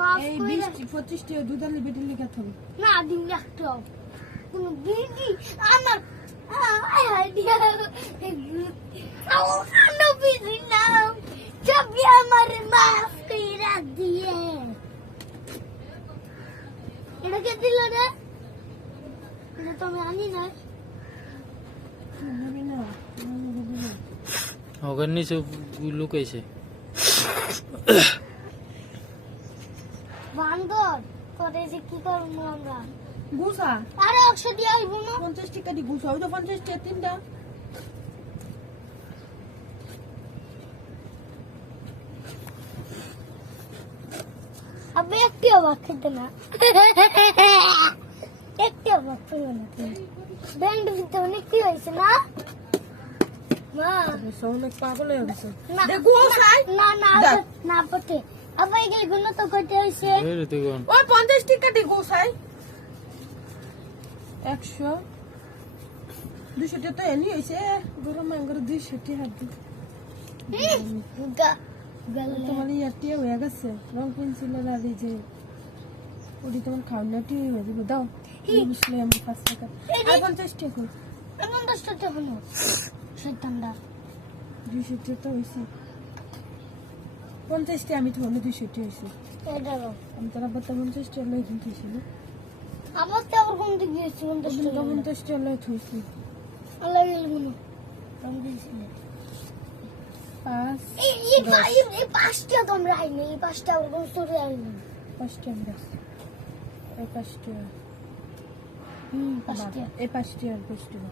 মাফ এই করে 20-25 টাকা দুধ আনলে বেটির লিখা থাকবে না দিন একটা কোন বিজি আমার আইডিয়া আউনো বিজি না চাবি আমার মাফ করে দিয়ে এটা কে দিল রে এটা তো আমি আনি না নেবে না নেবে না ওখানে নিচে লুকাইছে বান্দর করে যে কি করবো আমরা গুছা আরে 100 দিয়ে আইবো না 50 টাকা দি গুছা ওই তো 50 টাকা তিনটা আবে একটি অবাক খেতে না একটি অবাক খেতে না ব্যান্ড দিতে অনেক কি হয়েছে না মা অনেক পাগল হয়ে গেছে না দে গুছাই না না দেখ। না পটে আবার এইগুলো তো কত হয়েছে এই রে তুই কোন ওই 50 টাকা দি গুছাই 100 200 টাকা তো এনি হইছে গরম মাঙ্গর 200 টাকা হাত দি গেলে তোমার ইয়ারটি হয়ে গেছে রং পেন্সিলের আর এই যে ওটি তোমার খাওয়াটি হয়ে যাবে দাও বুঝলে আমি 5 টাকা আর 50 টাকা এমন দশটা হলো শয়তানটা 200 টাকা তো হয়েছে 50 টাকা আমি তো 200 টাকা হয়েছে এটা দাও আমি তারা বলতে 50 টাকা লই কিনতেছি না আমার তো আবার কোন দিকে গিয়েছি 50 টাকা লই থইছি আল্লাহ গেলগুলো কম দিয়েছিল 5 এই পাঁচটা তো আমরা আইনি এই পাঁচটা ওরকম সরে আইনি 5 টাকা ব্যাস এই 5 টাকা পাঁচটা এই 5 টাকা আর 5 টাকা